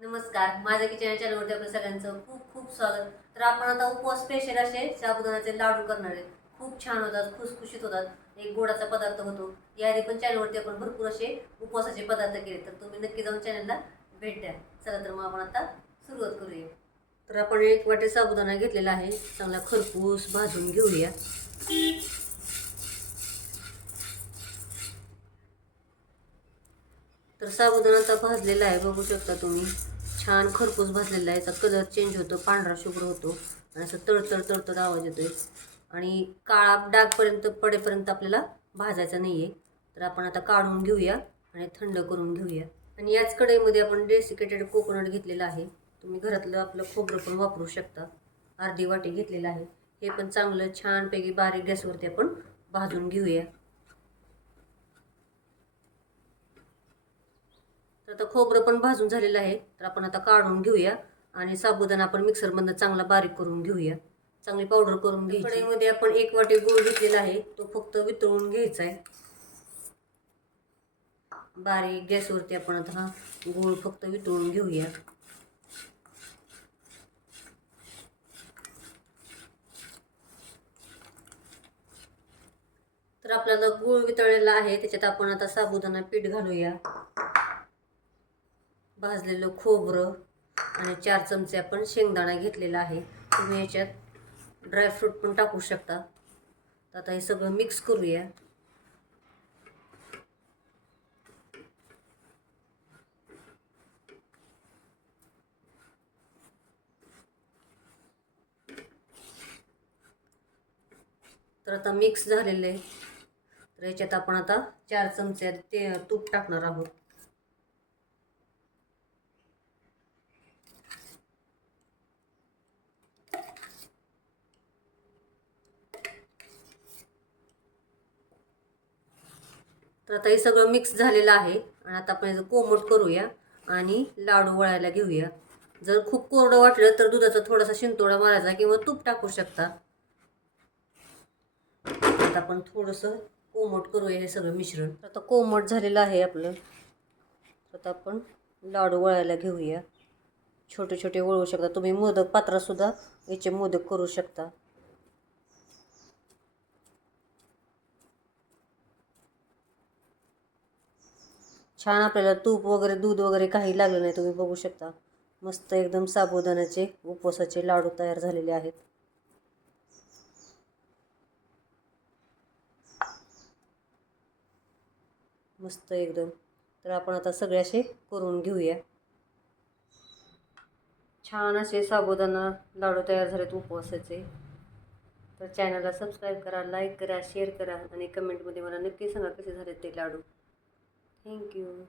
नमस्कार माझ्या किचन चॅनलवरती आपल्या सगळ्यांचं खूप खूप स्वागत. तर आपण आता उपवास स्पेशल असे साबुदाण्याचे लाडू करणार आहेत खूप छान होतात खुसखुशीत होतात. एक गोडाचा पदार्थ होतो. याआधी पण चॅनलवरती आपण भरपूर असे उपवासाचे पदार्थ केले तर तुम्ही नक्की जाऊन चॅनलला भेट द्या. चला तर मग आपण आता सुरुवात करूया. तर आपण एक वाटी साबुदाणा घेतलेला आहे. चांगला खरपूस भाजून घेऊया. तर साबुदाणा आता भाजलेला आहे बघू शकता तुम्ही. छान खरपूस भाजलेला आहे. याचा कलर चेंज होतो पांढरा शुभ्र होतो. आणि असं तळतळ तळतळ आवाज येतो आहे आणि काळा डागपर्यंत पडेपर्यंत आपल्याला भाजायचा नाही आहे तर आपण आता काढून घेऊया आणि थंड करून घेऊया. आणि याच कढईमध्ये आपण डेसिकेटेड कोकोनट घेतलेलं आहे. तुम्ही घरातलं आपलं खोबरं पण वापरू शकता. अर्धी वाटी घेतलेलं आहे. हे पण चांगलं छानपैकी बारीक गॅसवरती आपण भाजून घेऊया. तर आता खोबरं पण भाजून झालेलं आहे. तर आपण आता काढून घेऊया आणि साबुदाणा आपण मिक्सरमधनं चांगला बारीक करून घेऊया. चांगली पावडर करून घ्यायची. कढईमध्ये आपण एक वाटी गूळ घेतलेला आहे. तो फक्त वितळून घ्यायचा आहे. बारीक गॅसवरती आपण आता हा गूळ फक्त वितळून घेऊया. तर आपल्याला गूळ वितळलेला आहे. त्याच्यात आपण आता साबुदाणा पीठ घालूया. भाजलेलं खोबरं आणि चार चमचे आपण शेंगदाणा घेतलेला आहे. तुम्ही याच्यात ड्रायफ्रूट पण टाकू शकता. तर आता हे सगळं मिक्स करूया. तर आता मिक्स झालेलं आहे. तर याच्यात आपण आता चार चमचे ते तूप टाकणार आहोत. तर आता हे सगळं मिक्स झालेलं आहे. आणि आता आपण याचं कोमट करूया आणि लाडू वळायला घेऊया. जर खूप कोरडं वाटलं तर दुधाचा थोडासा शिंतोडा मारायचा किंवा तूप टाकू शकता. आता आपण थोडंसं कोमट करूया हे सगळं मिश्रण. आता कोमट झालेलं आहे आपलं. आता आपण लाडू वळायला घेऊया. छोटे छोटे वळवू शकता. तुम्ही मोदक पात्रासुद्धा याचे मोदक करू शकता. छान आपल्याला तूप वगैरे दूध वगैरे काही लागलं नाही तुम्ही बघू शकता. मस्त एकदम साबुदाण्याचे उपवासाचे लाडू तयार झालेले आहेत. मस्त एकदम. तर आपण आता सगळ्याशे असे करून घेऊया. छान असे साबुदाणा लाडू तयार झालेत उपवासाचे. तर चॅनलला सबस्क्राईब करा लाईक करा शेअर करा आणि कमेंटमध्ये मला नक्की सांगा कसे झालेत ते लाडू. thank you